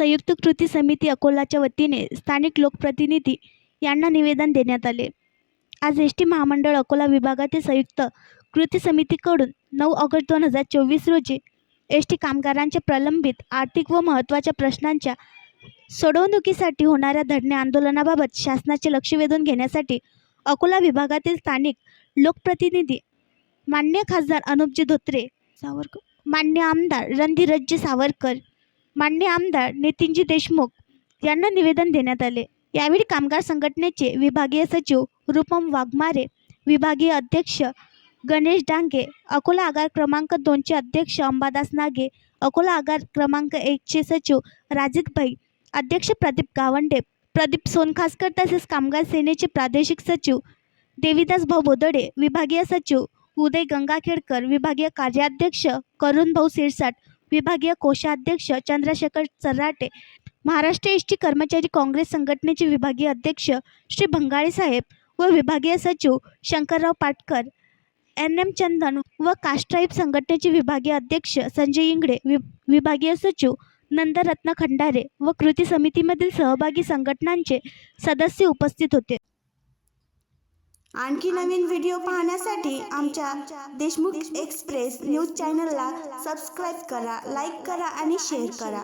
संयुक्त कृती समिती अकोलाच्या वतीने स्थानिक लोकप्रतिनिधी यांना निवेदन देण्यात आले। आज एस टी महामंडळ अकोला विभागातील संयुक्त कृती समितीकडून 9 ऑगस्ट 2024 रोजी एस टी कामगारांच्या प्रलंबित आर्थिक व महत्त्वाच्या प्रश्नांच्या सोडवणुकीसाठी होणाऱ्या धरणे आंदोलनाबाबत शासनाचे लक्ष वेधून घेण्यासाठी अकोला विभागातील स्थानिक लोकप्रतिनिधी माननीय खासदार अनुपजी धोत्रे सावरकर, माननीय आमदार रणधीरजी सावरकर, माननीय आमदार नितीनजी देशमुख यांना निवेदन देण्यात आले। यावेळी कामगार संघटनेचे विभागीय सचिव रूपम वाघमारे, विभागीय अध्यक्ष गणेश डांगे, अकोला आगार क्रमांक 2 चे अध्यक्ष अंबादास नागे, अकोला आगार क्रमांक 1 चे सचिव राजित भाई, अध्यक्ष प्रदीप गावंडे, प्रदीप सोनखासकर तसेच कामगार सेनेचे प्रादेशिक सचिव देवीदास भाऊ बोदडे, विभागीय सचिव उदय गंगाखेडकर, विभागीय कार्याध्यक्ष करुण भाऊ सिरसाट, विभागीय कोषाध्यक्ष चंद्रशेखर चर्राटे, महाराष्ट्र एस टी कर्मचारी काँग्रेस संघटनेचे विभागीय अध्यक्ष श्री भंगाळे साहेब व विभागीय सचिव शंकरराव पाटकर, NM चंदन व कास्ट्राईब संघटनेचे विभागीय अध्यक्ष संजय इंगळे, विभागीय सचिव नंदरत्न खंडारे व कृती समितीमधील सहभागी संघटनांचे सदस्य उपस्थित होते। आणखी नवीन व्हिडिओ पाहण्यासाठी आमच्या देशमुख एक्सप्रेस न्यूज चॅनलला सबस्क्राईब करा, लाईक करा आणि शेअर करा।